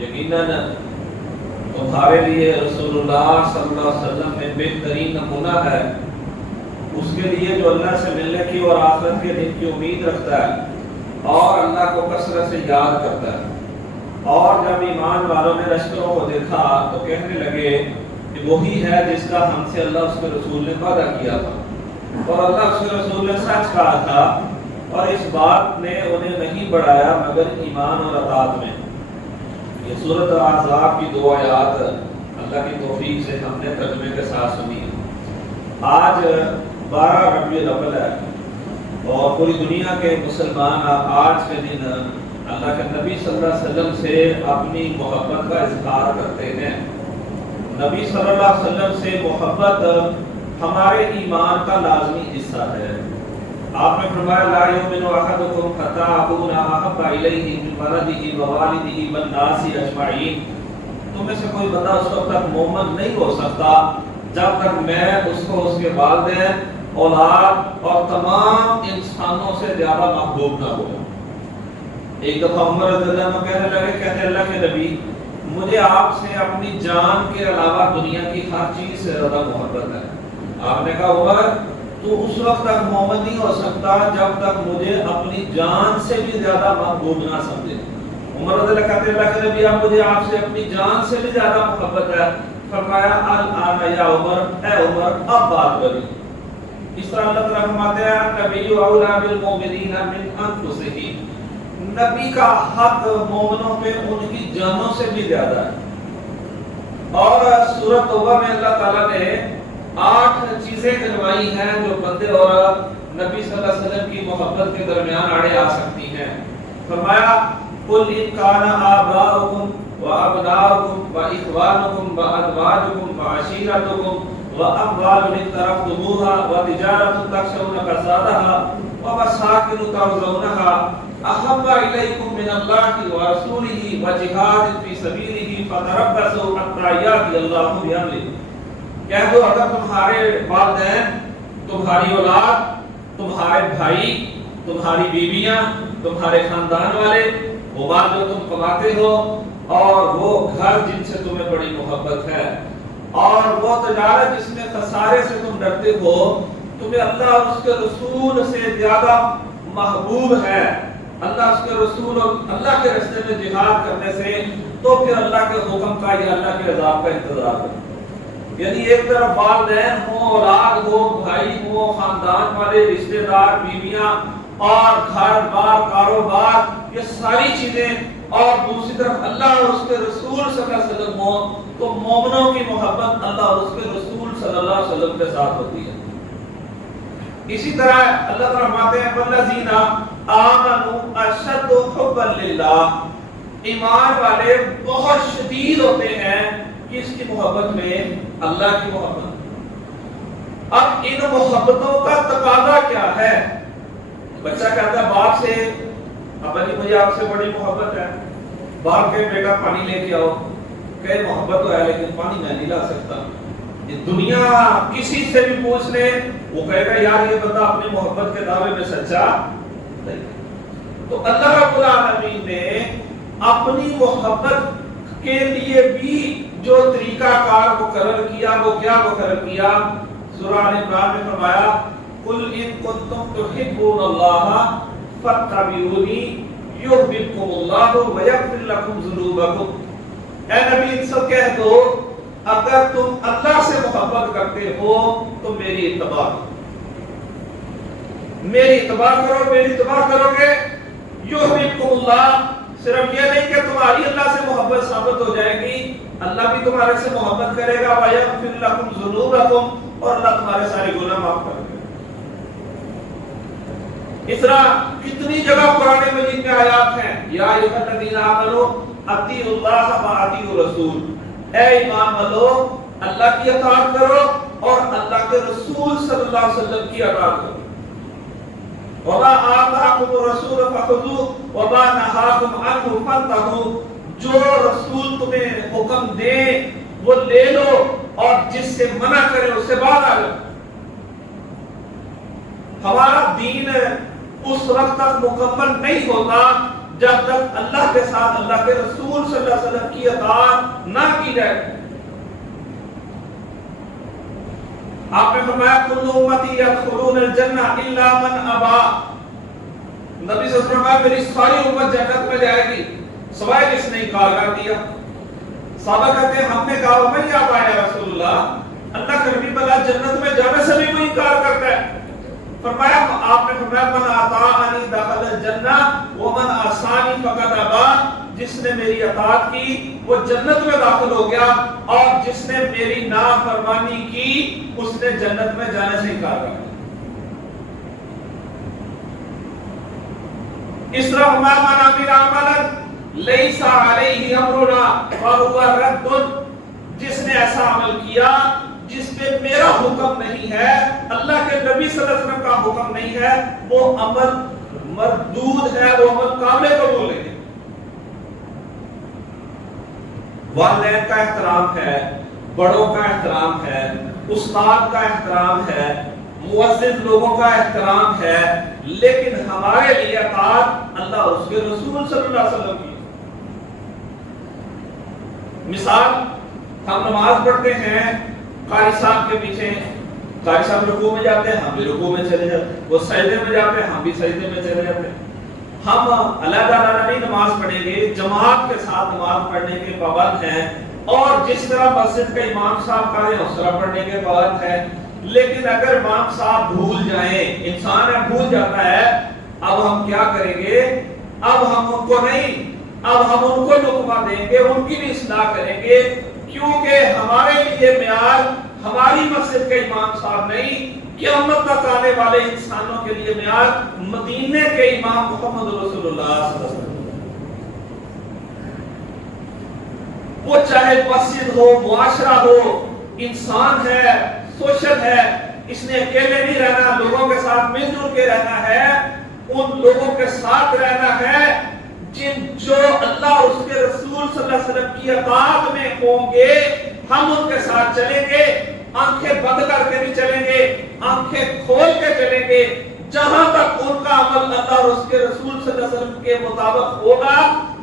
یقیناً تمہارے لیے رسول اللہ صلی اللہ علیہ وسلم میں بہترین نمونہ ہے اس کے لیے جو اللہ سے ملنے کی اور آخرت کے دن کی امید رکھتا ہے اور اللہ کو کثرت سے یاد کرتا ہے۔ اور جب ایمان والوں نے لشکروں کو دیکھا تو کہنے لگے کہ وہی ہے جس کا ہم سے اللہ اس کے رسول نے وعدہ کیا تھا، اور اللہ اس کے رسول نے سچ کہا تھا، اور اس بات نے انہیں نہیں بڑھایا مگر ایمان اور اطاعت میں۔ یہ سورۃ احزاب کی 2 آیات اللہ کی توفیق سے ہم نے ترجمے کے ساتھ سنی۔ آج 12 ربیع الاول ہے اور پوری دنیا کے مسلمان آج کے دن اللہ کے نبی صلی اللہ علیہ وسلم سے اپنی محبت کا اظہار کرتے ہیں۔ نبی صلی اللہ علیہ وسلم سے محبت ہمارے ایمان کا لازمی حصہ ہے۔ آپ نے فرمایا لا یؤمن احدکم حتی اکون احب الیہ من ولدہ ووالدہ والناس اجمعین، تم میں سے کوئی بندہ اس وقت تک مومن نہیں ہو سکتا جب تک میں اس کو اس کے والدین، اولاد اور تمام انسانوں سے زیادہ محبوب نہ ہو۔ ایک دفعہ عمر رضی اللہ عنہ کہنے لگے، کہتے اللہ کے نبی مجھے آپ سے اپنی جان کے علاوہ دنیا کی ہر چیز سے زیادہ محبت ہے۔ آپ نے کہا عمر تو اس وقت تک مومن نہیں ہو سکتا جب تک مجھے اپنی جان سے بھی زیادہ محبوب نہ سمجھے۔ عمر رضی اللہ کہتے اللہ کے نبی اب مجھے آپ سے اپنی جان سے بھی زیادہ محبت ہے۔ فرمایا الآن یا عمر، اے عمر اب بات بنی۔ اس طرح اللہ تعالیٰ فرماتے ہیں نبی اولا بالمؤمنین من انفسہم، نبی کا حق مومنوں پہ ان کی جانوں سے بھی زیادہ ہے۔ اور سورۃ توبہ میں اللہ تعالیٰ نے 8 چیزیں گنوائی ہیں جو بندے اور نبی صلی اللہ علیہ وسلم کی محبت کے درمیان آڑے آ سکتی ہیں۔ فرمایا قل ان کان آباؤکم وابناؤکم واخوانکم وازواجکم وعشیرتکم واموال اقترفتموها وتجارة تخشون کسادها ومساکن ترضونها احب الیکم من اللہ ورسولہ وجہاد فی سبیلہ فتربصوا حتی یأتی اللہ بامرہ۔ کہہ دو اگر تمہارے والدین، تمہاری اولاد، تمہارے بھائی، تمہاری بیویاں، تمہارے خاندان والے، وہ بات جو تم کماتے ہو اور وہ گھر جن سے تمہیں بڑی محبت ہے اور وہ تجارت جس میں خسارے سے تم ڈرتے ہو، تمہیں اللہ اور اس کے رسول سے زیادہ محبوب ہے، اللہ اس کے رسول اور اللہ کے راستے میں جہاد کرنے سے، تو پھر اللہ کے حکم کا یا اللہ کے عذاب کا انتظار کرو۔ یعنی ایک طرف والدین ہو، اولاد ہو، بھائی ہو، خاندان والے، رشتہ دار، بیویاں اور گھر بار، کاروبار، یہ ساری چیزیں، اور دوسری طرف اللہ اور اس کے رسول صلی اللہ علیہ وسلم ہو، تو مومنوں کی محبت اللہ اور اس کے رسول صلی اللہ علیہ وسلم کے ساتھ ہوتی ہے۔ اسی طرح اللہ تعالیٰ فرماتے ہیں والذین آمنوا اشد حبا للہ، ایمان والے بہت شدید ہوتے ہیں کس کی محبت میں؟ اللہ کی محبت۔ اب ان محبتوں کا تقاضا کیا ہے؟ بچہ کہتا ہے باپ سے ابا جی مجھے آپ سے بڑی محبت ہے، باپ کہے بیٹا پانی لے کے آؤ، کہے محبت تو ہے لیکن پانی میں نہیں لا سکتا۔ یہ دنیا کسی سے بھی پوچھ لے وہ کہے گا یار یہ بندہ اپنی محبت کے دعوے میں سچا نہیں۔ تو اللہ رب العالمین نے اپنی محبت کے لیے بھی جو طریقہ کار مقرر کیا وہ کیا مقرر کیا؟ سورہ آل عمران میں فرمایا قل ان کنتم تحبون اللہ فاتبعونی یحببکم اللہ ویغفر لکم ذنوبکم۔ اے نبی ان سے کہہ دو اگر تم اللہ سے محبت کرتے ہو تو میری اتباع کرو، میری اتباع کرو گے یحببکم اللہ، صرف یہ نہیں کہ تمہاری اللہ سے محبت ثابت ہو جائے گی، اللہ بھی تمہارے سے محبت کرے گا، وَيَغْفِرْ لَكُمْ ذُنُوبَكُمْ، اور اللہ تمہارے سارے گناہ معاف کر دے گا۔ اس طرح کتنی جگہ قرآن مجید میں آیات ہیں یا ایھا الذین آمنوا اطیعوا اللہ واطیعوا الرسول، اے ایمان والو اللہ کی اطاعت کرو اور اللہ کے رسول صلی اللہ علیہ وسلم کی اطاعت کرو۔ وَمَا آتَاكُمُ الرَّسُولُ فَخُذُوهُ وَمَا نَهَاكُمْ عَنْهُ فَانْتَهُوا، جو رسول تمہیں حکم دے وہ لے لو اور جس سے منع کرے اس سے باز آ جاؤ۔ ہمارا دین اس وقت تک مکمل نہیں ہوتا جب تک اللہ کے ساتھ اللہ کے رسول صلی اللہ علیہ وسلم کی اطاعت نہ کی جائے۔ آپ نے فرمایا کل امتی یدخلون الجنہ الا من ابا، نبی صلی اللہ علیہ وسلم فرمایا میری ساری امت جنت میں جائے گی سوائے جس نے انکار کر دیا۔ صحابہ کہتے ہیں ہم نے کہا میں یا پایا رسول اللہ کے نبی بلا جنت میں جانے سے بھی کوئی انکار کرتا ہے؟ فرمایا آپ نے فرمایا من اطاعنی دخل الجنہ ومن عصانی فقد ابا، جس نے میری اطاعت کی وہ جنت میں داخل ہو گیا اور جس نے میری نافرمانی کی اس نے جنت میں جانے سے انکار کر دیا۔ اس طرح من عمل عملا لیس علیہ امرنا فہو رد، جس نے ایسا عمل کیا جس پہ میرا حکم نہیں ہے، اللہ کے نبی صلی اللہ علیہ وسلم کا حکم نہیں ہے، وہ عمل مردود ہے، وہ عمل قابل قبول نہیں ہے۔ والدین کا احترام ہے، بڑوں کا احترام ہے، استاد کا احترام ہے، مؤذن لوگوں کا احترام ہے، لیکن ہمارے لیے اطاعت اللہ اور اس کے رسول صلی اللہ علیہ وسلم کی۔ مثال، ہم نماز پڑھتے ہیں قاری صاحب کے پیچھے، قاری صاحب رکوع میں جاتے ہیں ہم بھی رکوع میں چلے جاتے ہیں، وہ سجدے میں جاتے ہیں ہم بھی سجدے میں چلے جاتے ہیں۔ ہم علیحدہ نہیں نماز پڑھیں گے، جماعت کے ساتھ نماز پڑھنے کے پابند ہیں، اور جس طرح مسجد کا امام صاحب کا ہے اس طرح پڑھنے کے پابند ہیں۔ لیکن اگر امام صاحب بھول جائیں، انسان ہے بھول جاتا ہے، اب ہم کیا کریں گے؟ اب ہم ان کو نہیں، اب ہم ان کو لقمہ دیں گے، ان کی بھی اصلاح کریں گے، کیونکہ ہمارے لیے معیار ہماری مسجد کے امام صاحب نہیں، قیامت تک آنے والے انسانوں کے لیے معیار مدینے کے امام محمد رسول اللہ صلی اللہ علیہ وسلم۔ وہ چاہے مسجد ہو، معاشرہ ہو، انسان ہے، سوشل ہے، اس نے اکیلے نہیں رہنا، لوگوں کے ساتھ مل جل کے رہنا ہے، ان لوگوں کے ساتھ رہنا ہے جو اللہ اور اس کے رسول صلی اللہ علیہ وسلم کی اطاعت میں ہوں گے، ہم ان کے ساتھ چلیں گے، آنکھیں بند کر کے بھی چلیں گے، آنکھیں کھول کے چلیں گے، جہاں تک ان کا عمل اللہ اور اس کے رسول صلی اللہ علیہ وسلم کے مطابق ہوگا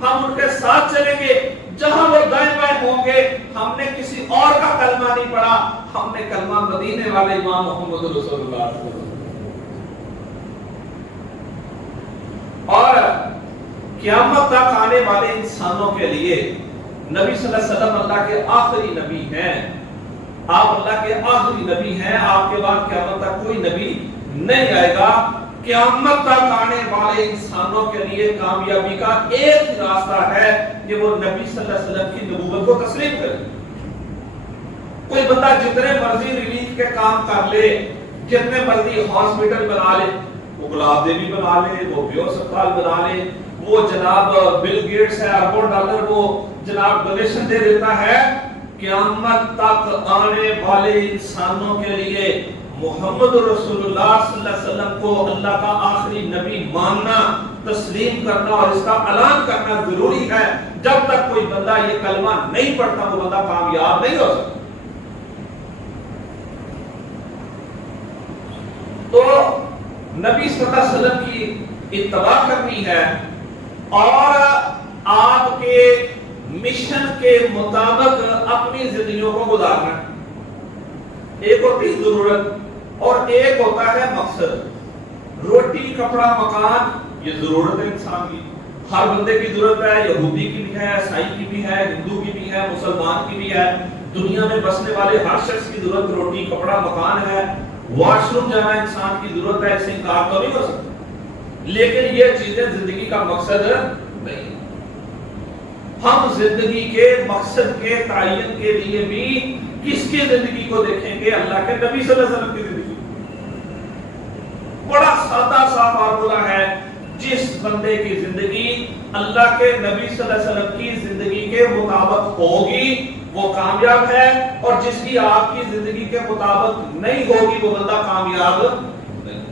ہم ان کے ساتھ چلیں گے، جہاں وہ دائیں بائیں ہوں گے ہم نے کسی اور کا کلمہ نہیں پڑھا، ہم نے کلمہ مدینے والے امام محمد رسول اللہ صلی اللہ علیہ وسلم۔ اور قیامت تک آنے والے انسانوں کے لیے نبی صلی اللہ علیہ وسلم اللہ کے آخری نبی ہیں، آپ اللہ کے آخری نبی ہیں، آپ کے بعد قیامت تک کوئی نبی نہیں آئے گا۔ قیامت تک آنے والے انسانوں کے لیے کامیابی کا ایک راستہ ہے کہ وہ نبی صلی اللہ علیہ وسلم کی نبوت کو تسلیم کرے۔ کوئی بندہ جتنے مرضی ریلیف کے کام کر لے، جتنے مرضی ہاسپٹل بنا لے، وہ گلاب دیوی بنا لے، وہ بیو اسپتال بنا لے، وہ جناب بل گیٹس ہے اربوں ڈالر وہ جناب ڈونیشن دے دیتا ہے، قیامت تک آنے والے انسانوں کے لیے محمد رسول اللہ صلی اللہ علیہ وسلم کو اللہ کا آخری نبی ماننا، تسلیم کرنا اور اس کا اعلان کرنا ضروری ہے۔ جب تک کوئی بندہ یہ کلمہ نہیں پڑھتا وہ بندہ کامیاب نہیں ہو سکتا۔ تو نبی صلی اللہ علیہ وسلم کی اتباع کرنی ہے اور آپ کے مشن کے مطابق اپنی زندگیوں کو گزارنا۔ ایک ہوتی ضرورت اور ایک ہوتا ہے مقصد۔ روٹی، کپڑا، مکان یہ ضرورت ہے انسان کی، ہر بندے کی ضرورت ہے، یہودی کی بھی ہے، عیسائی کی بھی ہے، ہندو کی بھی ہے، مسلمان کی بھی ہے، دنیا میں بسنے والے ہر شخص کی ضرورت روٹی، کپڑا، مکان ہے، واش روم جانا انسان کی ضرورت ہے، اس سے انکار تو نہیں ہو سکتا۔ لیکن یہ چیزیں زندگی کا مقصد نہیں۔ ہم زندگی کے مقصد کے تعین کے لیے بھی کس کی زندگی کو دیکھیں گے؟ اللہ کے نبی صلی اللہ علیہ وسلم کی زندگی۔ بڑا سادہ سا فارمولا ہے، جس بندے کی زندگی اللہ کے نبی صلی اللہ علیہ وسلم کی زندگی کے مطابق ہوگی وہ کامیاب ہے، اور جس کی آپ کی زندگی کے مطابق نہیں ہوگی وہ بندہ کامیاب نہیں۔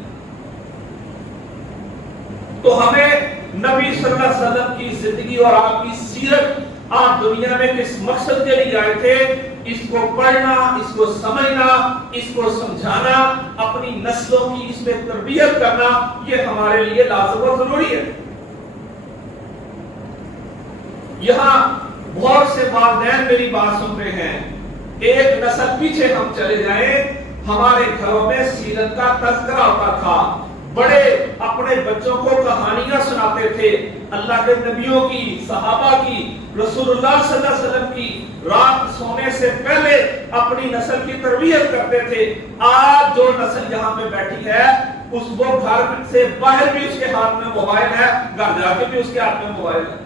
تو ہمیں نبی صلی اللہ علیہ وسلم کی زندگی اور آپ کی سیرت، آپ دنیا میں کس مقصد کے لیے آئے تھے، اس کو پڑھنا، اس کو سمجھنا، اس کو سمجھانا، اپنی نسلوں کی اس میں تربیت کرنا، یہ ہمارے لیے لازم و ضروری ہے۔ یہاں بہت سے والدین میری بات سن رہے ہیں، ایک نسل پیچھے ہم چلے جائیں، ہمارے گھروں میں سیرت کا تذکرہ ہوتا تھا، بڑے اپنے بچوں کو کہانیاں سناتے تھے، اللہ کے نبیوں کی، صحابہ کی، رسول اللہ صلی اللہ علیہ وسلم کی، رات سونے سے پہلے اپنی نسل کی تربیت کرتے تھے۔ آج جو نسل یہاں پہ بیٹھی ہے، اس وہ گھر سے باہر بھی اس کے ہاتھ میں موبائل ہے، گھر جا کے بھی اس کے ہاتھ میں موبائل ہے۔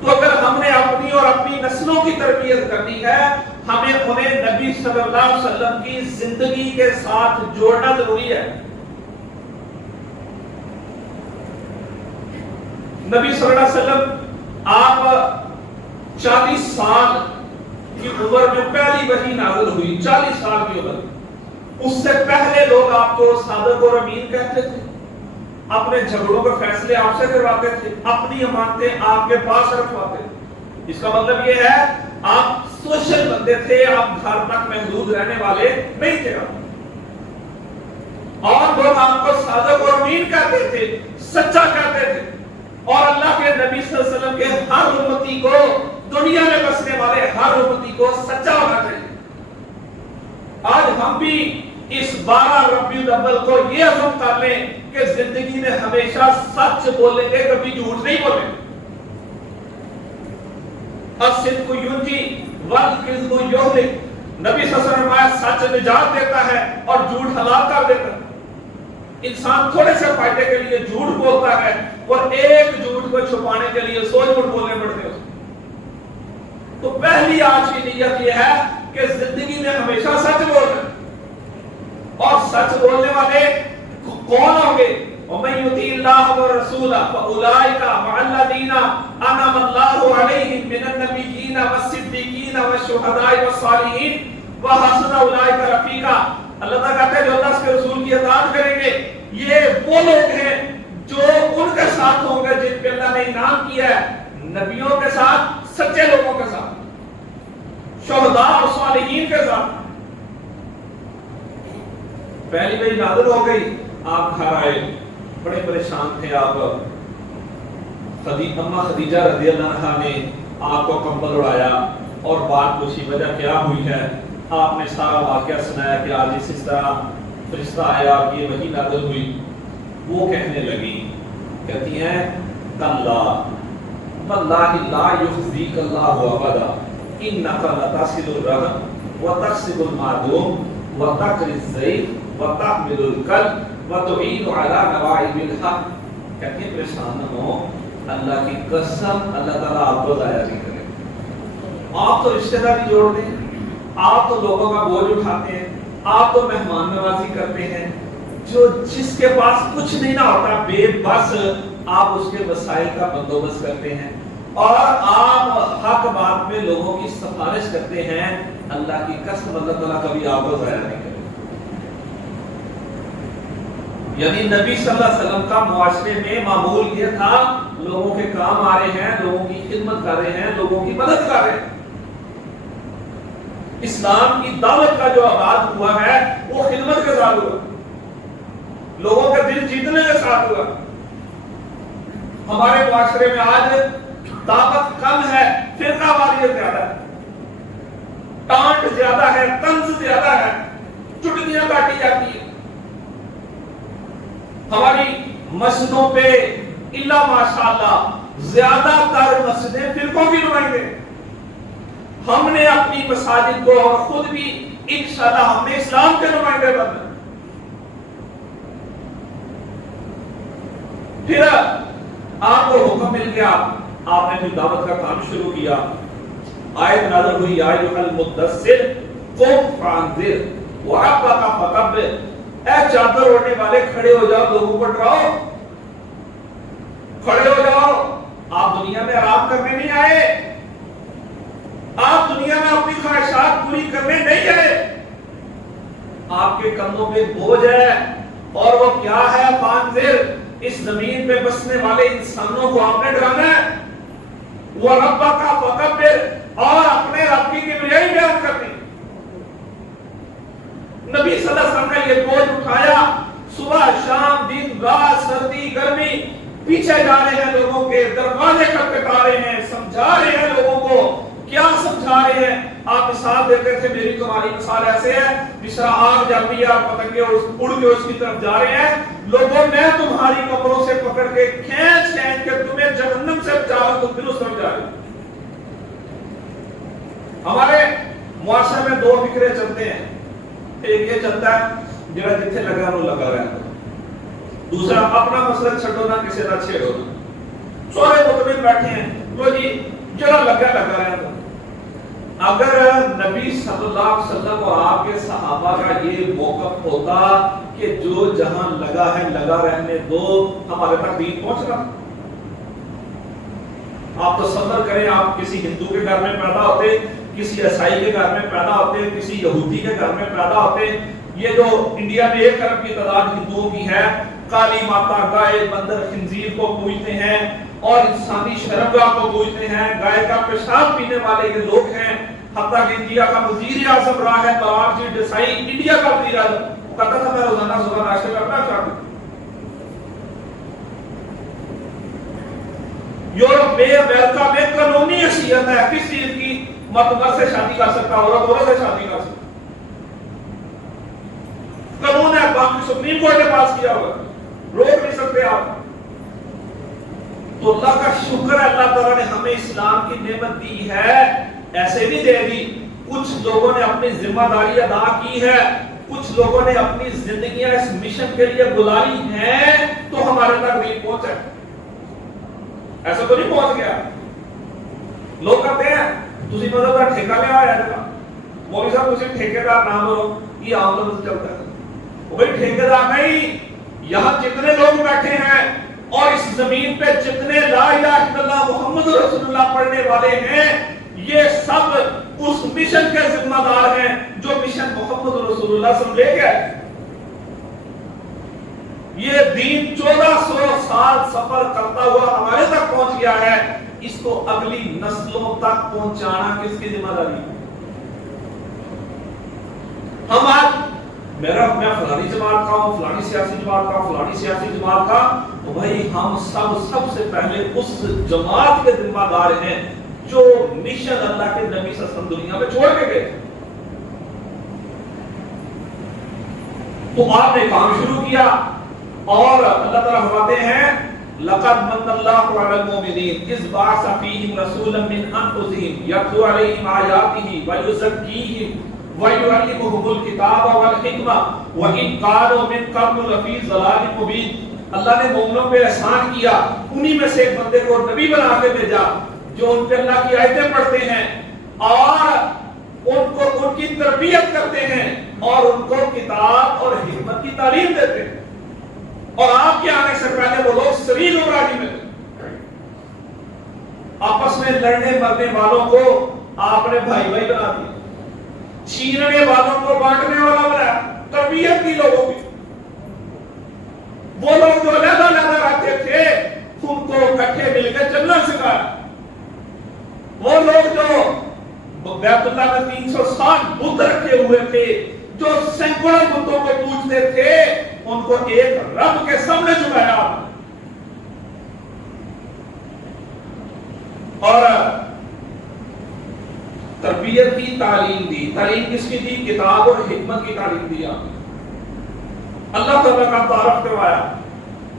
تو اگر ہم نے اپنی اور اپنی نسلوں کی تربیت کرنی ہے، ہمیں انہیں نبی صلی اللہ علیہ وسلم کی زندگی کے ساتھ جوڑنا ضروری ہے۔ نبی صلی اللہ علیہ وسلم آپ 40 سال کی عمر میں پہلی وحی نازل ہوئی، 40 سال کی عمر۔ اس سے پہلے لوگ آپ کو صادق اور امین کہتے تھے، اپنے جھگڑوں کے فیصلے آپ سے کرواتے تھے، اپنی امانتیں آپ کے پاس رکھواتے تھے۔ اس کا مطلب یہ ہے آپ سوشل بندے تھے، آپ گھر تک محدود رہنے والے نہیں تھے، اور لوگ آپ کو صادق اور امین کہتے تھے، سچا کہتے تھے، اور اللہ کے نبی صلی اللہ علیہ وسلم کے ہر امتی کو، دنیا میں بسنے والے ہر امتی کو سچا ہونا چاہیے۔ آج ہم بھی اس 12 ربیع الاول کو یہ عزم کر لیں کہ زندگی میں ہمیشہ سچ بولیں گے، کبھی جھوٹ نہیں بولیں گے۔ الصدق ینجی والکذب یہلک، نبی صلی اللہ علیہ وسلم سچ نجات دیتا ہے اور جھوٹ ہلاک کر دیتا ہے۔ انسان تھوڑے سے فائدے کے لیے جھوٹ بولتا ہے اور ایک جھوٹ کو چھپانے کے لیے 100 جھوٹ بولنے پڑتے ہیں۔ تو پہلی آج کی نیت یہ ہے کہ زندگی میں ہمیشہ سچ بولنا، اور سچ بولنے والے کون ہوں گے؟ وَمَن يُطِعِ اللَّهَ وَرَسُولَهُ فَأُولَٰئِكَ مَعَ الَّذِينَ أَنْعَمَ اللَّهُ عَلَيْهِم مِّنَ النَّبِيِّينَ وَالصِّدِّيقِينَ وَالشُّهَدَاءِ وَالصَّالِحِينَ وَحَسُنَ أُولَٰئِكَ رَفِيقًا۔ اللہ تعالیٰ کہتے ہیں جو اللہ کے رسول کی اطاعت کریں گے، یہ وہ لوگ ہیں جو ان کے ساتھ ہوں گے جن پہ اللہ نے انعام کیا ہے، نبیوں کے ساتھ، سچے لوگوں کے ساتھ، شہداء اور صالحین کے ساتھ۔ پہلی وحی نازل ہو گئی، آپ گھر آئے، بڑے پریشان تھے آپ۔ اماں خدیجہ رضی اللہ عنہا نے آپ کو کمبل اڑایا اور بات پوچھی وجہ کیا ہوئی ہے۔ آپ نے سارا واقعہ سنایا کہ آج اس طرح فرشتہ آیا، یہ وحی نازل ہوئی۔ وہ کہنے لگی، کہتی ہیں کلا واللہ لا یخزیک اللہ ابدا انک لتصل الرحم وتکسب المعدوم وتقری الضیف وتحمل الکلب وتعین علی نوائب الحق۔ کہتی ہیں پریشان نہ ہو، اللہ کی قسم اللہ تعالیٰ آپ کو ضائع نہیں کرے۔ آپ تو رشتہ داری جوڑ دیں، آپ تو لوگوں کا بوجھ اٹھاتے ہیں، آپ تو مہمان نوازی کرتے ہیں، جو جس کے پاس کچھ نہیں نہ ہوتا بے بس آپ اس کے وسائل کا بندوبست کرتے ہیں، اور آپ حق بات میں لوگوں کی سفارش کرتے ہیں۔ اللہ کی قسم اللہ تعالیٰ کبھی آپ کو ضائع نہیں کرے۔ یعنی نبی صلی اللہ علیہ وسلم کا معاشرے میں معمول یہ تھا، لوگوں کے کام آ رہے ہیں، لوگوں کی خدمت کر رہے ہیں، لوگوں کی مدد کر رہے ہیں۔ اسلام کی دعوت کا جو آغاز ہوا ہے وہ خدمت کے ساتھ ہوا، لوگوں کے دل جیتنے کے ساتھ ہوا۔ ہمارے معاشرے میں آج دعوت کم ہے، فرقہ واریت زیادہ ہے، ٹانٹ زیادہ ہے، طنز زیادہ ہے، چٹکیاں کاٹی جاتی ہیں۔ ہماری مسجدوں پہ الا ماشاءاللہ زیادہ تر مسجدیں فرقوں کی نمائندے۔ ہم نے اپنی مساجد کو اور خود بھی انشاءاللہ ہم نے اسلام کے نمائندے بننا۔ پھر آپ کو حکم مل گیا، آپ نے پھر دعوت کا کام شروع کیا۔ آیت نازل ہوئی، یا ایھا المدثر قم فانذر وربک فکبر، اے چادر اوڑھنے والے کھڑے ہو جاؤ، لوگوں کو ڈراؤ، کھڑے ہو جاؤ۔ آپ دنیا میں آرام کرنے نہیں آئے، آپ دنیا میں اپنی خواہشات پوری کرنے نہیں آئے، آپ کے کندھوں پہ بوجھ ہے، اور وہ کیا ہے؟ فانذر، اس زمین پہ بسنے والے انسانوں کو آپ نے ڈرانا ہے، وَرَبَّكَ فَكَبِّرْ، اور اپنے رب کی کبریائی بیان کرنی۔ نبی صلی اللہ علیہ وسلم نے یہ بوجھ اٹھایا، صبح شام دن رات سردی گرمی، پیچھے جا رہے ہیں لوگوں کے، دروازے کھٹکھٹا رہے ہیں، سمجھا رہے ہیں لوگوں کو۔ کیا سمجھا رہے ہیں؟ آپ مثال دیتے تھے، میری تمہاری مثال ایسے ہے جس طرح آگ جل رہی ہے اور پتنگے اڑ کے اس کی طرف جا رہے ہیں۔ لوگوں، میں تمہاری کمروں سے پکڑ کے کھینچ کے تمہیں جہنم سے بچا رہا ہوں، تم پھر اس طرف جا رہے ہو۔ ہمارے معاشرے میں دو فکرے چلتے ہیں، ایک یہ چلتا ہے جڑا جتھے لگا وہ لگا رہا ہے، دوسرا اپنا مسئلہ چھڈو نہ کسی کا چھیڑو نہ۔ سارے مطمئن بیٹھے ہیں، وہ جی جڑا لگا رہا ہے۔ اگر نبی صلی اللہ علیہ وسلم اور آپ کے صحابہ کا یہ موقف ہوتا کہ جو جہاں لگا ہے لگا رہنے دو، ہمارے تک دین پہنچ رہا۔ آپ تصور کریں، آپ کسی ہندو کے گھر میں پیدا ہوتے، کسی عیسائی کے گھر میں پیدا ہوتے، کسی یہودی کے گھر میں پیدا ہوتے۔ یہ جو انڈیا میں 1 ارب کی تعداد ہندوؤں کی ہے، کالی ماتا، گائے، بندر، خنزیر کو پوجتے ہیں اور انسانی شرمگاہ کو پوجتے ہیں، گائے کا پیشاب پینے والے یہ لوگ ہیں۔ حتیٰ کہ انڈیا کا وزیر اعظم رہا ہے مراردی دیسائی، انڈیا کا وزیر اعظم، وہ کہتا تھا میں روزانہ صبح ناشتے میں اپنا پیشاب پیتا ہوں۔ یورپ میں، امریکہ میں قانونی حیثیت ہے، کس چیز کی؟ مرد مرد سے شادی کر سکتا، عورت سے شادی کر سکتا، قانون ہے، باقی سپریم کورٹ نے پاس کیا ہوگا، روک نہیں سکتے آپ۔ تو اللہ کا شکر ہے، اللہ تعالیٰ نے ہمیں اسلام کی نعمت دی ہے، ایسے نہیں دے دی۔ کچھ لوگوں نے اپنی ذمہ داری ادا کی ہے، کچھ لوگوں نے اپنی زندگیاں اس مشن کے لیے گزاری ہیں، تو ہمارے تک نہیں پہنچا۔ ایسا تو نہیں پہنچ گیا۔ لوگ کہتے ہیں تسی مطلب کا ٹھیکہ لیا ہوا ہے، مولوی صاحب تسی ٹھیکیدار نام لو، یہ عام لفظ چلتا ہے۔ وہ بھائی ٹھیکیدار نہیں، یہاں جتنے لوگ بیٹھے ہیں اور اس زمین پہ جتنے لا الہ الا اللہ محمد رسول اللہ پڑھنے والے ہیں، یہ سب اس مشن کے ذمہ دار ہیں جو مشن محمد رسول اللہ صلی اللہ علیہ وسلم لے گئے۔ یہ دین 1400 سال سفر کرتا ہوا ہمارے تک پہنچ گیا ہے، اس کو اگلی نسلوں تک پہنچانا کس کی ذمہ داری ہے؟ ہم آج میں فلانی جماعت کا ہوں، فلانی سیاسی جماعت کا، فلانی سیاسی جماعت کا، تو بھائی ہم سب سے پہلے اس جماعت کے ذمہ دار ہیں جو مشن اللہ کے نبی صلی اللہ علیہ وسلم دنیا میں چھوڑ کے گئے۔ تو آپ نے کام شروع کیا اور اللہ تعالیٰ فرماتے ہیں لقد من اللہ علی المؤمنین اذ بعث فیہم رسولا من انفسہم یتلو علیہم آیاتہ ویزکیہم وَيُعَلِّمُهُمُ الْكِتَابَ وَالْحِکْمَةَ وَإِنْ كَانُوا مِنْ قَبْلُ لَفِي ضَلَالٍ مُبِينٍ۔ اللہ نے مومنوں پہ احسان کیا، انہی میں سے ایک بندے کو نبی بنا کے بھیجا جو ان پہ اللہ کی آیتیں پڑھتے ہیں اور ان کی تربیت کرتے ہیں اور ان کو کتاب اور حکمت کی تعلیم دیتے ہیں۔ اور آپ کے آنے سے پہلے وہ لوگ سریل گمراہی میں تھے، آپس میں لڑنے مرنے والوں کو آپ نے بھائی بھائی بنا دیا، چھیننے والوں کو بانٹنے والا بنایا، تربیت کی لوگوں کی۔ وہ لوگ جو علیحدہ رہتے تھے ان کو اکٹھے مل کے چلنا سکھایا۔ وہ لوگ جو بیت اللہ میں 360 بت رکھے ہوئے تھے، جو سینکڑوں بتوں کو پوجتے تھے، ان کو ایک رب کے سامنے جھکایا اور تربیت کی تعلیم دی۔ تعلیم کس کی دی؟ کتاب اور حکمت کی تعلیم دیا، اللہ تعالیٰ کا تعارف کروایا۔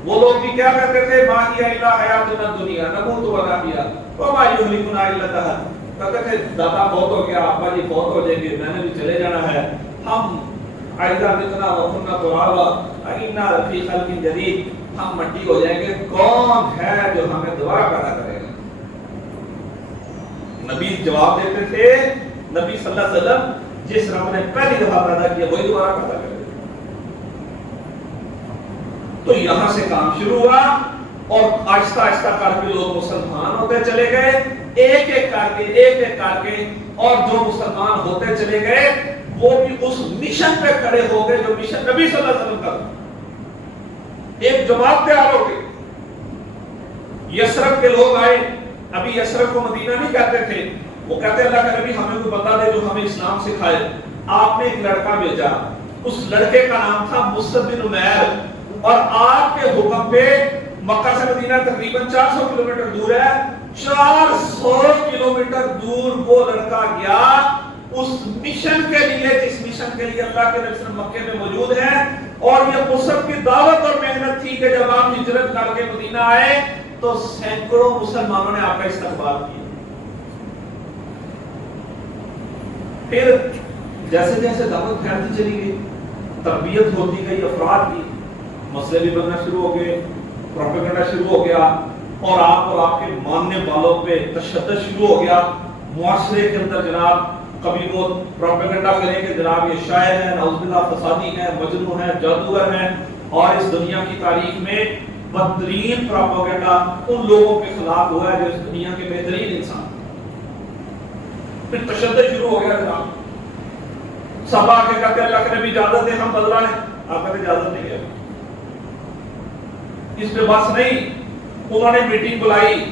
وہ لوگ بھی کیا کہتے تھے؟ ما ہی الا حیاتنا الدنیا نموت و نحیا وما یہلکنا الا الدہر۔ کہتے تھے دادا فوت ہو گیا، ابا جی فوت ہو جائیں گے، میں نے بھی چلے جانا ہے، ہم اذا متنا وكنا ترابا انا فی خلق جدید، ہم مٹی ہو جائیں گے، کون ہے جو ہمیں دوبارہ پیدا کرے گا؟ نبی جواب دیتے تھے، نبی صلی اللہ علیہ وسلم جس رب نے پہلی دفعہ پیدا کیا وہی دوبارہ پیدا کرے گا۔ تو یہاں سے کام شروع ہوا اور آہستہ آہستہ کر کے لوگ مسلمان ہوتے چلے گئے، ایک ایک کر کے، اور جو مسلمان ہوتے چلے گئے وہ بھی اس مشن پہ کھڑے ہو گئے جو مشن نبی صلی اللہ علیہ وسلم کا۔ ایک جماعت تیار ہو گئی۔ یثرب کے لوگ آئے، ابھی یثرب کو مدینہ نہیں کہتے تھے، وہ کہتے اللہ کا نبی ہمیں کوئی بتا دے جو ہمیں اسلام سکھائے۔ آپ نے ایک لڑکا بھیجا، اس لڑکے کا نام تھا مصعب بن عمیر، اور آپ کے حکم پہ مکہ سے مدینہ تقریباً 400 کلومیٹر دور ہے. 400 کلومیٹر دور وہ لڑکا گیا اس مشن کے لیے جس مشن کے لیے اللہ کے نبی صلی اللہ علیہ وسلم مکے میں موجود ہیں. اور یہ مصعب کی دعوت اور محنت تھی کہ جب آپ ہجرت کر کے مدینہ آئے تو سینکڑوں مسلمانوں نے آپ کا استقبال کیا. پھر جیسے جیسے دعوت پھیلتی چلی گئی، تربیت ہوتی گئی افراد کی، مسئلے بھی بننا شروع ہو گئے، پروپیگنڈا شروع ہو گیا، اور آپ کے ماننے والوں پہ تشدد شروع ہو گیا. معاشرے کے اندر جناب کبھی وہ پروپیگنڈا کریں کہ جناب یہ شاعر ہیں، نعوذ باللہ فسادی ہیں، مجنون ہیں، جادوگر ہیں. اور اس دنیا کی تاریخ میں بدترین پروپیگنڈا ان لوگوں کے خلاف ہوا ہے جو اس دنیا کے بہترین انسان. پھر تشدد شروع ہو گیا جناب. سب آ کے کہتے ہیں اللہ کے نبی اجازت دیں ہم بدلا لیں. آپ کہتے اجازت نہیں ہے. اس پہ بس نہیں، انہوں نے میٹنگ بلائی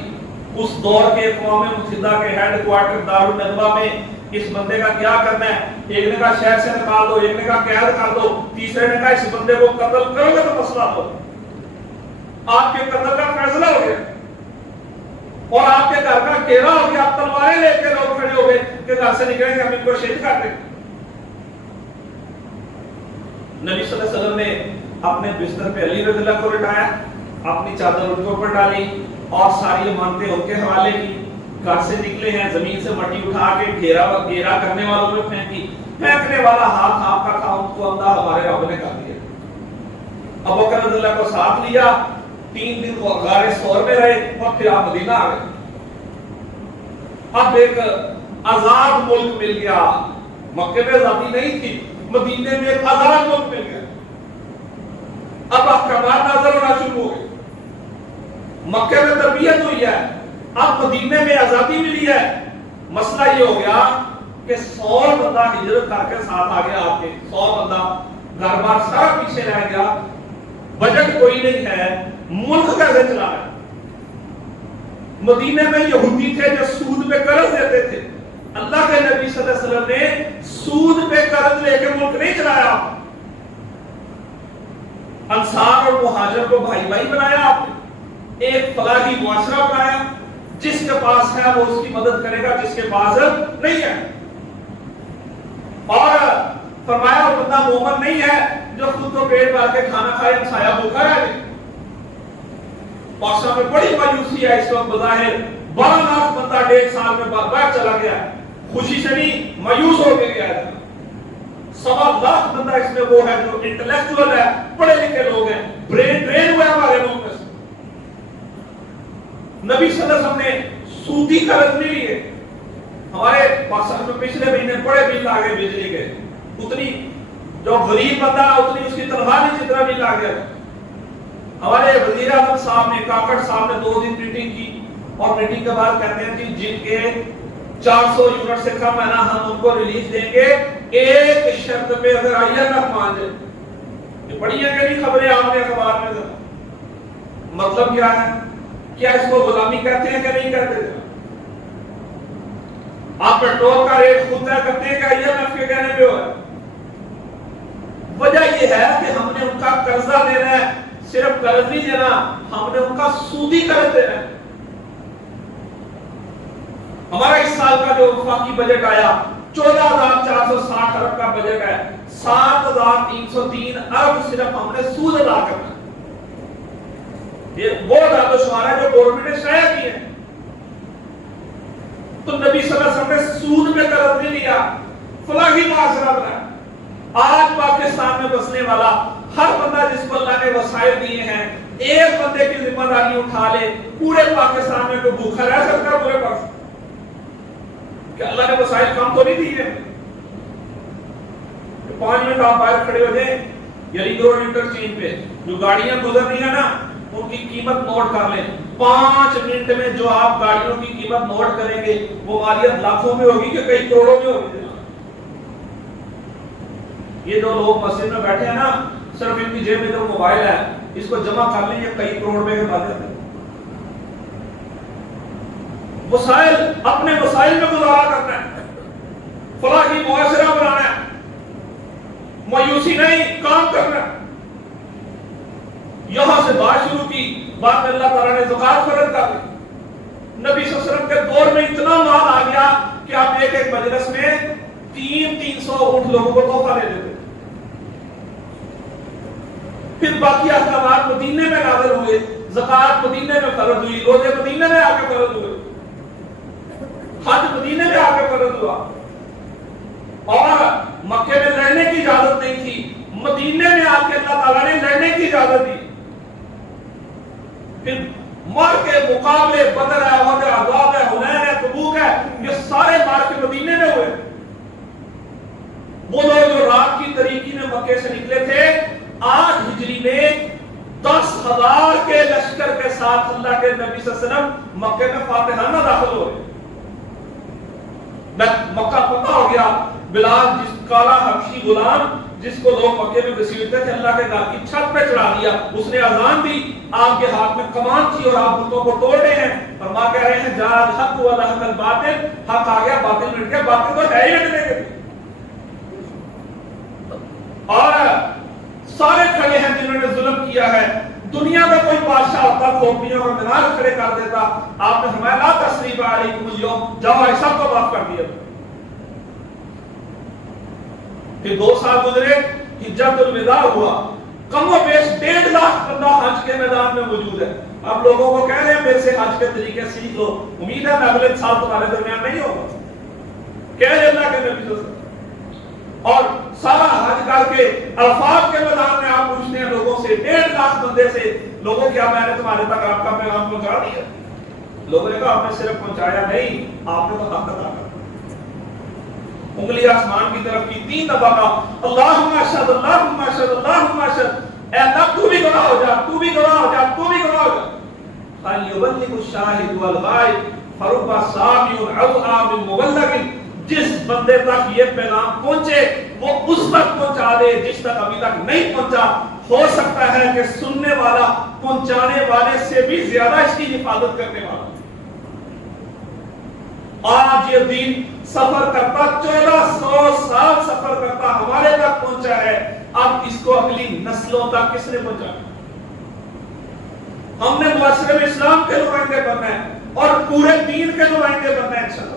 اس دور کے اقوام متحدہ کے ہیڈ کوارٹر دارالندوا میں. اس بندے کا کیا کرنا ہے؟ ایک نے کہا شہر سے نکال دو، ایک نے کہا قید کر دو، تیسرے نے کہا اس بندے کو قتل کرو گے تو مسئلہ ہو. آپ کے قتل کا فیصلہ ہو گیا اور آپ کے گھر کا گھیرا ہو گیا. آپ تلواریں لے کے لوگ کھڑے ہو گئے کہ گھر سے نکلیں گے ہم ان کو شہید کر دیں. نبی صلی اللہ علیہ وسلم نے اپنے بستر پہ علی رضی اللہ کو لٹایا، اپنی چادر ان کے اوپر ڈالی اور ساری امانتیں ان کے حوالے کی. گھر سے نکلے ہیں، زمین سے مٹی اٹھا کے گھیرا کرنے والوں میں پھینکی. پھینکنے والا ہاتھ آپ کا تھا، ان کو اندھا ہمارے رب نے کر دیا. ابو بکر رضی اللہ کو ساتھ لیا، 3 دن وہ غار ثور میں رہے اور پھر آپ مدینہ آ گئے. اب ایک آزاد ملک مل گیا. مکے میں آزادی نہیں تھی، مدینے میں ایک آزاد ملک مل گیا. اب احکامات نازل ہونا شروع ہو گئے. مکے میں تربیت ہوئی ہے، اب مدینے میں آزادی ملی ہے. مسئلہ یہ ہو گیا کہ 100 بندہ ہجرت کر کے ساتھ آ گیا. آپ کے 100 بندہ گھر بار سارا پیچھے رہ گیا. بجٹ کوئی نہیں ہے، ملک کیسے چلا ہے؟ مدینے میں یہودی تھے جو سود پہ قرض دیتے تھے. اللہ کے نبی صلی اللہ علیہ وسلم نے سود پہ قرض لے کے ملک نہیں چلایا. انصار اور مہاجر کو بھائی بھائی بنایا. آپ نے ایک فلاحی معاشرہ بنایا. جس کے پاس ہے وہ اس کی مدد کرے گا، جس کے پاس نہیں ہے. اور فرمایا وہ بندہ مومن نہیں ہے جو خود کو پیٹ بھر کے کھانا کھائے ہمسایہ بھوکا رہ جائے. پاکستان میں بڑی مایوسی ہے اس وقت. بظاہر 12 لاکھ بندہ 1.5 سال میں باہر چلا گیا ہے. خوشی سے نہیں، مایوس ہو کے گیا ہے. 1.25 لاکھ بندہ اس میں وہ ہے جو انٹلیکچوئل ہے، پڑھے لکھے لوگ ہیں، برین ڈرین ہوئے ہمارے ملک میں. نبی صلی اللہ علیہ وسلم نے سودی قرض نہیں لیے. ہمارے پاکستان میں پچھلے مہینے بڑے بل آ گئے بجلی کے. اتنی جو غریب بندہ اتنی اس کی تنخواہ نہیں جتنا بل آ گیا. ہمارے وزیر اعظم صاحب نے، کاکڑ صاحب نے 2 دن میٹنگ کی اور میٹنگ کے بعد کہتے ہیں کہ جن کے 400 یونٹ سے کم ہے نا ہم ان کو ریلیف دیں گے ایک شرط پہ اگر IMF مان جائے. یہ پڑھی ہیں کہ نہیں خبریں آپ نے اخبار میں؟ مطلب کیا ہے؟ کیا اس کو غلامی کہتے ہیں کہ نہیں کہتے؟ آپ پیٹرول کا ریٹ خود طے کرتے ہیں کہ IMF کے کہنے پہ ہو ہے؟ وجہ یہ ہے کہ ہم نے ان کا قرضہ دینا ہے. صرف قرض نہیں دینا، ہم نے ان کا سودی قرض دینا ہے. ہمارا اس سال کا جو وفاقی بجٹ آیا 14,460 ارب کا بجٹ ہے. 7,303 ارب صرف ہم نے سود ادا کرنا ہے. یہ وہ داد و شمار ہے جو گورنمنٹ نے شائع کی ہے. تو نبی صلی اللہ علیہ وسلم نے سود میں قرض نہیں لیا، فلاحی معاشرہ بنایا. آج پاکستان میں بسنے والا ہر بندہ جس کو اللہ نے وسائل دیے ہیں، ایک بندے کی ذمہ داری اٹھا لے، پورے پاکستان میں کوئی بھوکا رہ سکتا ہے پورے پاکستان؟ کہ اللہ نے وسائل کم تو نہیں دیے. 5 منٹ آپ باہر کھڑے ہو جائیں یعنی روڈ انٹرچینج پہ جو گاڑیاں گزر رہی ہیں نا ان کی قیمت نوٹ کر لیں. 5 منٹ میں جو آپ گاڑیوں کی قیمت نوٹ کریں گے وہ مالیت لاکھوں میں ہوگی کہ کئی کروڑوں میں ہوگی. یہ جو لوگ مسجد میں بیٹھے ہیں نا، صرف ان کی جیب میں جو موبائل ہے اس کو جمع کر لیں، یہ کئی کروڑ روپے کے مالیت ہے. وسائل اپنے وسائل میں گزارا کرنا ہے، فلاحی معاشرہ بنانا ہے، مایوسی نہیں، کام کرنا ہے. یہاں سے بات شروع کی بعد میں اللہ تعالیٰ نے زکات فرض کر دی. نبی صلی اللہ علیہ وسلم کے دور میں اتنا مال آ گیا کہ آپ ایک ایک مجلس میں 300 اونٹ لوگوں کو تحفہ دے دیتے. پھر باقی احکامات مدینے میں نازل ہوئے، زکات مدینے میں فرض ہوئی، روزے مدینے میں آ کے فرض ہوئے، حج مدینے میں آ کے فرض ہوا. اور مکے میں لڑنے کی اجازت نہیں تھی، مدینے میں آ کے اللہ تعالیٰ نے لڑنے کی اجازت دی. پھر مار کے مقابلے بدر ہے، احد ہے، احزاب ہے، حنین ہے، تبوک ہے، یہ سارے مار کے مدینے میں ہوئے. وہ لوگ جو رات کی تاریکی میں مکے سے نکلے تھے، آج ہجری میں 10,000 کے لشکر کے ساتھ اللہ کے نبی صلی اللہ علیہ وسلم مکے میں فاتحانہ داخل ہو رہے. مکہ پتہ ہو گیا. بلال جس کالا حبشی غلام جس کو لوگ مکے میں گھسیٹتے تھے، اللہ کے گھر کی چھت پہ چڑھا دیا، اس نے اذان دی. آپ کے ہاتھ میں کمان تھی اور آپ بتوں کو توڑ رہے ہیں. فرما کہہ رہے ہیں جاء الحق وزهق الباطل، حق آ گیا باطل مٹ گیا. باطل تو ہے ہی مٹنے کے. اور سارے کھڑے ہیں جنہوں نے ظلم کیا ہے. دنیا کا کوئی بادشاہ ہوتا کھوپڑیوں کا مینار کھڑے کر دیتا. آپ نے فرمایا لا تثریب علیکم اليوم، جاؤ ایسا کو معاف کر دیا. پھر 2 سال گزرے، حجۃ الوداع ہوا. کم و بیش 1.5 لاکھ بندہ حج کے میدان میں موجود ہے. اب لوگوں کو کہہ رہے ہیں میرے سے حج کے طریقے سیکھ لو، امید ہے میں اگلے سال تمہارے درمیان نہیں ہوگا. کہہ رہے اللہ کے نبی صلی اللہ علیہ وسلم. اور سارا حج کر کے عرفات کے میدان میں آپ پوچھتے ہیں لوگوں سے، 1.5 لاکھ بندے سے، لوگوں کیا میں نے تمہارے تک آپ کا پیغام پہنچا دیا؟ لوگوں نے کہا آپ نے صرف پہنچایا نہیں، آپ نے تو حق ادا کر. انگلی آسمان کی طرف کی 3 دفعہ کہا اللہم اشہد اللہم اشہد اللہم اشہد. اے اللہ تو بھی گواہ ہو جا، تو بھی گواہ ہو جا، تو بھی گواہ ہو جا. فَلْيُبَلِّغُ الشَّاهِدُ وَالْغَائِبُ فَرُبَّ سَامِعٍ أَوْعَىٰ مِن مُبَلَّغٍ. جس بندے تک یہ پیغام پہنچے وہ اس تک پہنچا دے جس تک ابھی تک نہیں پہنچا. ہو سکتا ہے کہ سننے والا پہنچانے والے سے بھی زیادہ اس کی حفاظت کرنے والا. آج یہ دین سفر کرتا 1400 سال سفر کرتا ہمارے تک پہنچا ہے. اب اس کو اگلی نسلوں تک کس نے پہنچایا؟ ہم نے معاشرے میں اسلام کے نمائندے بننا ہے اور پورے دین کے نمائندے بننا ہے انشاءاللہ.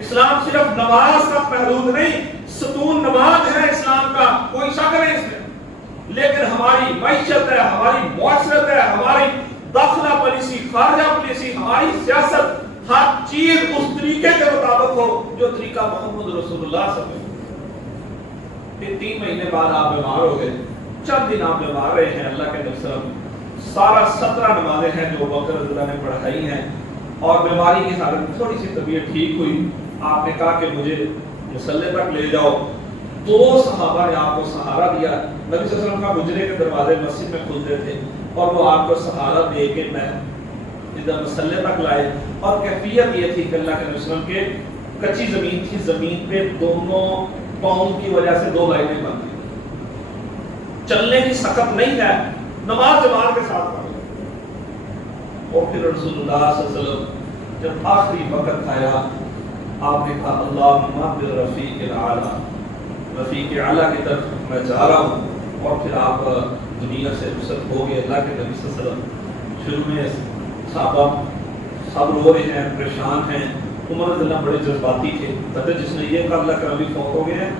اسلام صرف نماز تک محدود نہیں، ستون نماز ہے اسلام کا، کوئی شک نہیں اس میں. لیکن ہماری معیشت ہے، ہماری معاشرت ہے، ہماری داخلہ پالیسی، خارجہ پالیسی، ہماری سیاست، ہر چیز اس طریقے کے مطابق ہو جو طریقہ محمد رسول اللہ صلی اللہ علیہ وسلم. پھر 3 مہینے بعد آپ بیمار ہو گئے. چند دن آپ بیمار رہے ہیں. اللہ کے نبی صلی اللہ علیہ وسلم سارا 17 نمازیں ہیں جو بکر رضی اللہ نے پڑھائی ہیں. اور بیماری کی حالت میں تھوڑی سی طبیعت ٹھیک ہوئی. آپ نے کہا کہ مجھے مصلی تک لے جاؤ. 2 صحابہ نے آپ کو سہارا دیا. نبی صلی اللہ علیہ وسلم کا حجرے کے دروازے مسجد میں کھلتے تھے اور وہ آپ کو سہارا دے کے میں ادھر مصلی تک لائے. اور کیفیت یہ تھی کہ اللہ کے نبی صلی اللہ علیہ وسلم کے کچی زمین تھی، زمین پہ دونوں پاؤں کی وجہ سے 2 لائنیں بن گئی. چلنے کی سخت نہیں ہے، نماز جماعت کے ساتھ پڑھ. اور پھر رسول اللہ صلی اللہ علیہ وسلم جب آخری وقت آیا آپ نے کہا اللہم بالرفیق الاعلیٰ، رفیق اعلیٰ کی طرف میں جا رہا ہوں. اور پھر آپ دنیا سے رخصت ہو گئے. اللہ کے نبی صلی اللہ علیہ وسلم شروع میں صحابہ سب رو رہے ہیں، پریشان ہیں. عمر رضی اللہ بڑے جذباتی تھے. کہتے جس نے یہ کہا اللہ کے نبی فوت ہو گئے ہیں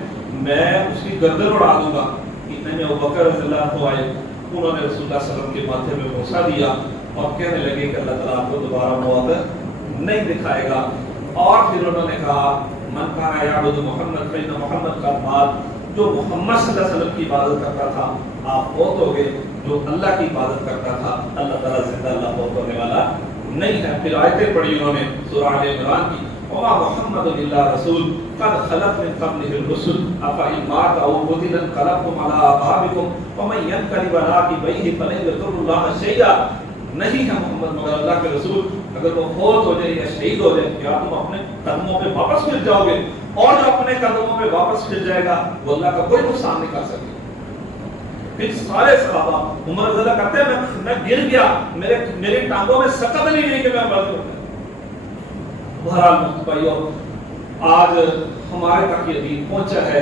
میں اس کی گردن اڑا دوں گا. اتنے میں ابوبکر رضی اللہ عنہ آئے. انہوں نے رسول اللہ صلی اللہ علیہ وسلم کے ماتھے میں بوسہ دیا اور کہنے لگے کہ اللہ تعالیٰ آپ کو دوبارہ موت نہیں دکھائے گا. اور پھر انہوں نے کہا من کان یعبد محمد فإن محمد قد مات. جو محمد صلی اللہ علیہ وسلم کی عبادت کرتا تھا آپ فوت ہو گئے. جو اللہ کی عبادت کرتا تھا اللہ تعالیٰ زندہ اللہ فوت ہونے والا نہیں ہے. پھر آیتیں پڑھی انہوں نے سورہ آل عمران کی وما محمد الا رسول قد خلت من قبله الرسل افإن مات او قتل انقلبتم على اعقابكم ومن ينقلب على عقبيه فلن يضر الله شيئا. نہیں ہے محمد مگر اللہ کے رسول، اگر وہ فوت ہو جائے یا شہید ہو جائے کیا تم اپنے قدموں پہ واپس پھر جاؤ گے؟ اور جو اپنے قدموں پہ واپس پھر جائے گا وہ اللہ کا کوئی نقصان نہیں کر سکے. پھر سارے صحابہ عمر رضی اللہ کہتے ہیں میں گر گیا، میری ٹانگوں میں سکت نہیں رہی کہ میں بات کروں. بہرحال بھائیو آج ہمارے تک یہ دین پہنچا ہے.